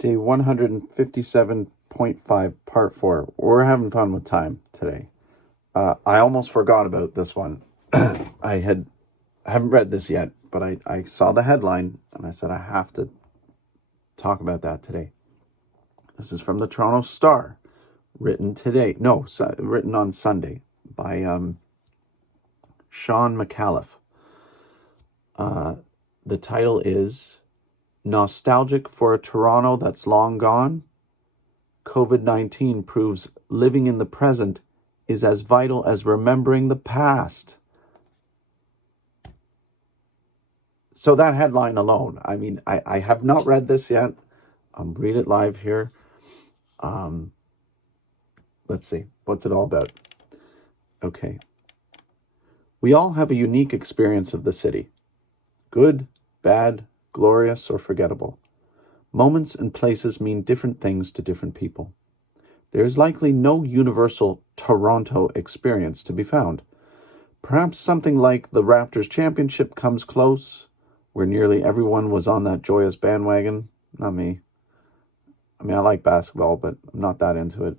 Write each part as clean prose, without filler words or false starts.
Day 157.5, part 4. We're having fun with time today. I almost forgot about this one. I haven't read this yet, but I saw the headline and I said I have to talk about that today. This is from the Toronto Star, written on Sunday by Sean McAuliffe. The title is Nostalgic for a Toronto That's Long Gone? COVID-19 proves living in the present is as vital as remembering the past. So that headline alone, I mean, I have not read this yet. I'll read it live here. Let's see. What's it all about? Okay. We all have a unique experience of the city. Good, bad, glorious, or forgettable. Moments and places mean different things to different people. There is likely no universal Toronto experience to be found. Perhaps something like the Raptors championship comes close, where nearly everyone was on that joyous bandwagon. Not me. I mean, I like basketball, but I'm not that into it.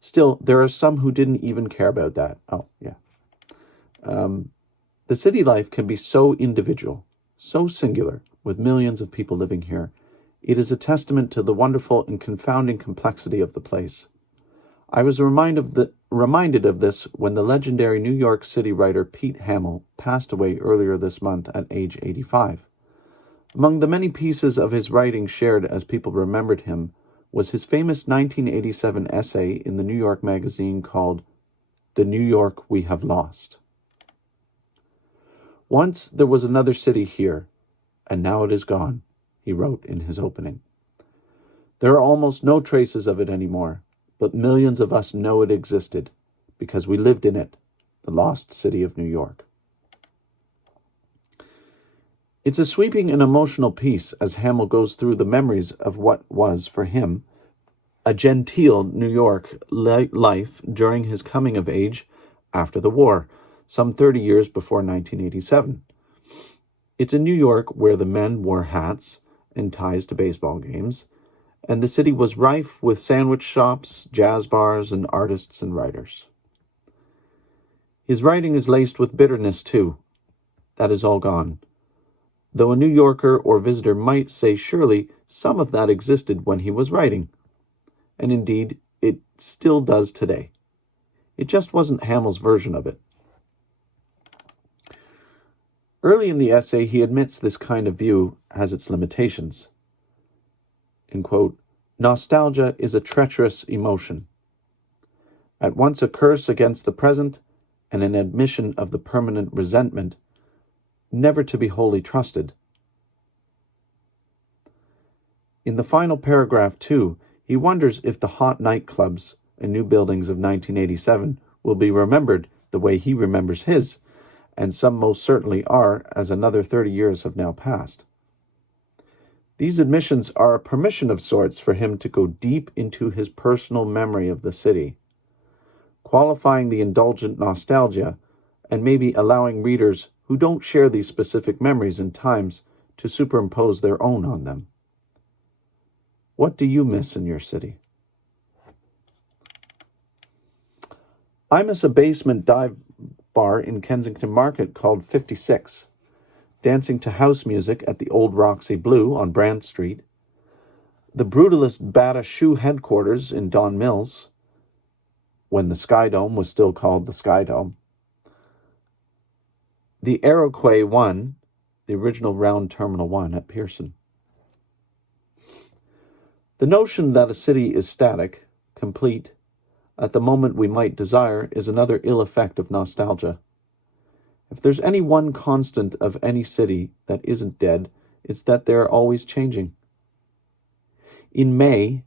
Still, there are some who didn't even care about that. Oh, yeah. The city life can be so individual, so singular, with millions of people living here. It is a testament to the wonderful and confounding complexity of the place. I was reminded of this when the legendary New York City writer Pete Hamill passed away earlier this month at age 85. Among the many pieces of his writing shared as people remembered him was his famous 1987 essay in the New York Magazine called The New York We Have Lost. Once there was another city here, and now it is gone, he wrote in his opening. There are almost no traces of it anymore, but millions of us know it existed because we lived in it, the lost city of New York. It's a sweeping and emotional piece as Hamill goes through the memories of what was, for him, a genteel New York life during his coming of age after the war, some 30 years before 1987. It's a New York where the men wore hats and ties to baseball games, and the city was rife with sandwich shops, jazz bars, and artists and writers. His writing is laced with bitterness, too. That is all gone. Though a New Yorker or visitor might say surely some of that existed when he was writing. And indeed, it still does today. It just wasn't Hamill's version of it. Early in the essay, he admits this kind of view has its limitations. In quote, nostalgia is a treacherous emotion. At once a curse against the present and an admission of the permanent resentment, never to be wholly trusted. In the final paragraph, too, he wonders if the hot nightclubs and new buildings of 1987 will be remembered the way he remembers his, and some most certainly are, as another 30 years have now passed. These admissions are a permission of sorts for him to go deep into his personal memory of the city, qualifying the indulgent nostalgia and maybe allowing readers who don't share these specific memories and times to superimpose their own on them. What do you miss in your city? I miss a basement dive bar in Kensington Market called 56, dancing to house music at the Old Roxy Blue on Brant Street, the brutalist Bata Shoe headquarters in Don Mills, when the Sky Dome was still called the Sky Dome, the Aeroquay 1, the original round Terminal 1 at Pearson. The notion that a city is static, complete, at the moment we might desire is another ill effect of nostalgia. If there's any one constant of any city that isn't dead, it's that they're always changing. In May,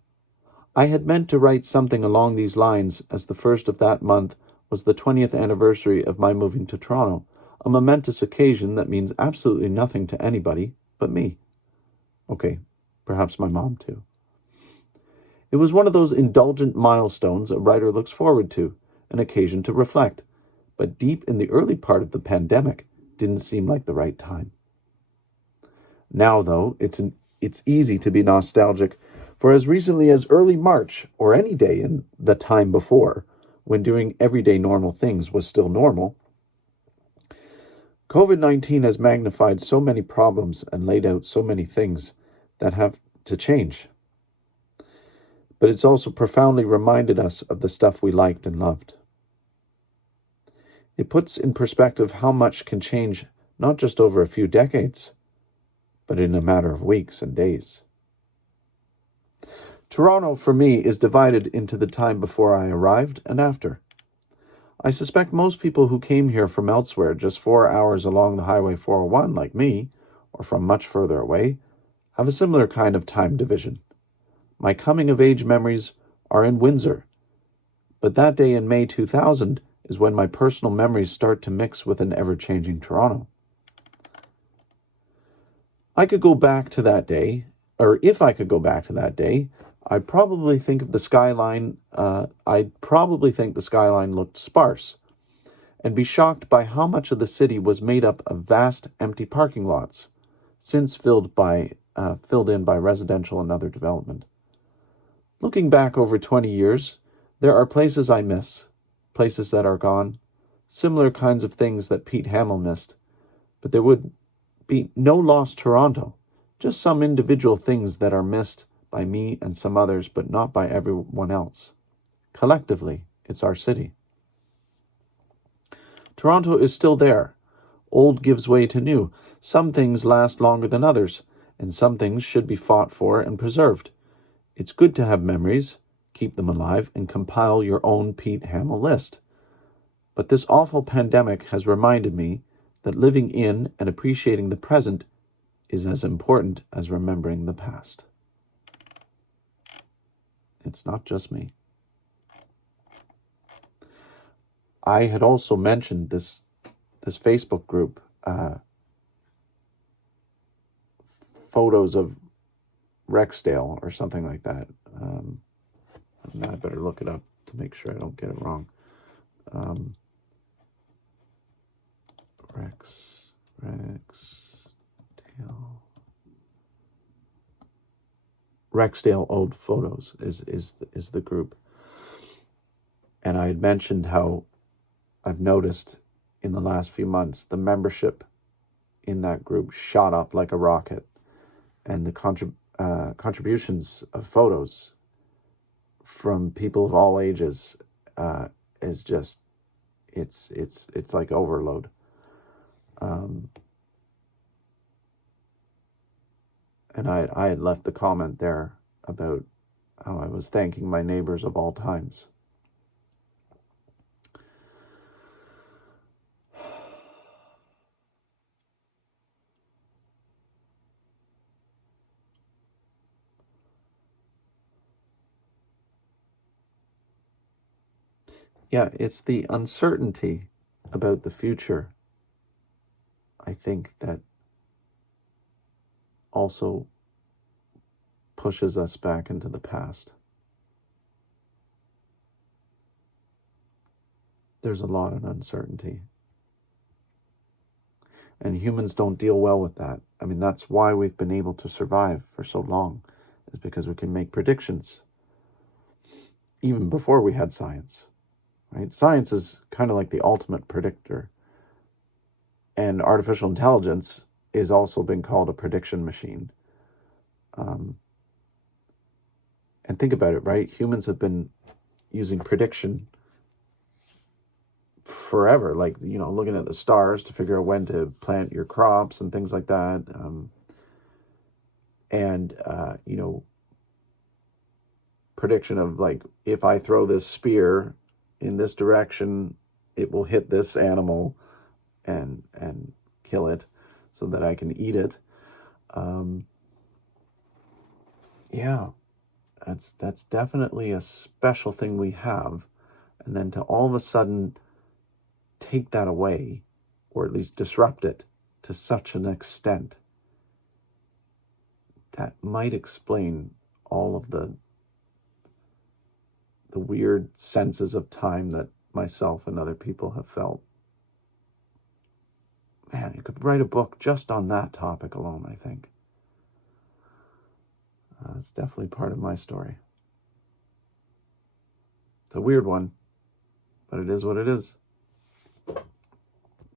I had meant to write something along these lines, as the first of that month was the 20th anniversary of my moving to Toronto, a momentous occasion that means absolutely nothing to anybody but me. Okay, perhaps my mom too. It was one of those indulgent milestones a writer looks forward to, an occasion to reflect, but deep in the early part of the pandemic didn't seem like the right time. Now, though, it's It's easy to be nostalgic for as recently as early March or any day in the time before, when doing everyday normal things was still normal. COVID-19 has magnified so many problems and laid out so many things that have to change. But it's also profoundly reminded us of the stuff we liked and loved. It puts in perspective how much can change not just over a few decades, but in a matter of weeks and days. Toronto, for me, is divided into the time before I arrived and after. I suspect most people who came here from elsewhere, just 4 hours along the Highway 401 like me, or from much further away, have a similar kind of time division. My coming-of-age memories are in Windsor, but that day in May 2000 is when my personal memories start to mix with an ever-changing Toronto. I could go back to that day, or if I could go back to that day, I'd probably think the skyline looked sparse, and be shocked by how much of the city was made up of vast empty parking lots, since filled in by residential and other development. Looking back over 20 years, there are places I miss, places that are gone, similar kinds of things that Pete Hamill missed, but there would be no lost Toronto, just some individual things that are missed by me and some others, but not by everyone else. Collectively, it's our city. Toronto is still there. Old gives way to new. Some things last longer than others, and some things should be fought for and preserved. It's good to have memories, keep them alive, and compile your own Pete Hamill list. But this awful pandemic has reminded me that living in and appreciating the present is as important as remembering the past. It's not just me. I had also mentioned this Facebook group, photos of Rexdale or something like that. Now I better look it up to make sure I don't get it wrong. Rexdale Old Photos is the group. And I had mentioned how I've noticed in the last few months the membership in that group shot up like a rocket, and the contributions of photos from people of all ages is just it's like overload. And I had left the comment there about how I was thanking my neighbors of all times. Yeah, it's the uncertainty about the future, I think, that also pushes us back into the past. There's a lot of uncertainty. And humans don't deal well with that. I mean, that's why we've been able to survive for so long, is because we can make predictions, even before we had science. Right? Science is kind of like the ultimate predictor. And artificial intelligence is also been called a prediction machine. And think about it, right? Humans have been using prediction forever, like, looking at the stars to figure out when to plant your crops and things like that. Prediction of, like, if I throw this spear in this direction, it will hit this animal and kill it so that I can eat it. That's definitely a special thing we have. And then to all of a sudden take that away, or at least disrupt it to such an extent, that might explain all of the weird senses of time that myself and other people have felt. Man, you could write a book just on that topic alone, I think. It's definitely part of my story. It's a weird one, but it is what it is.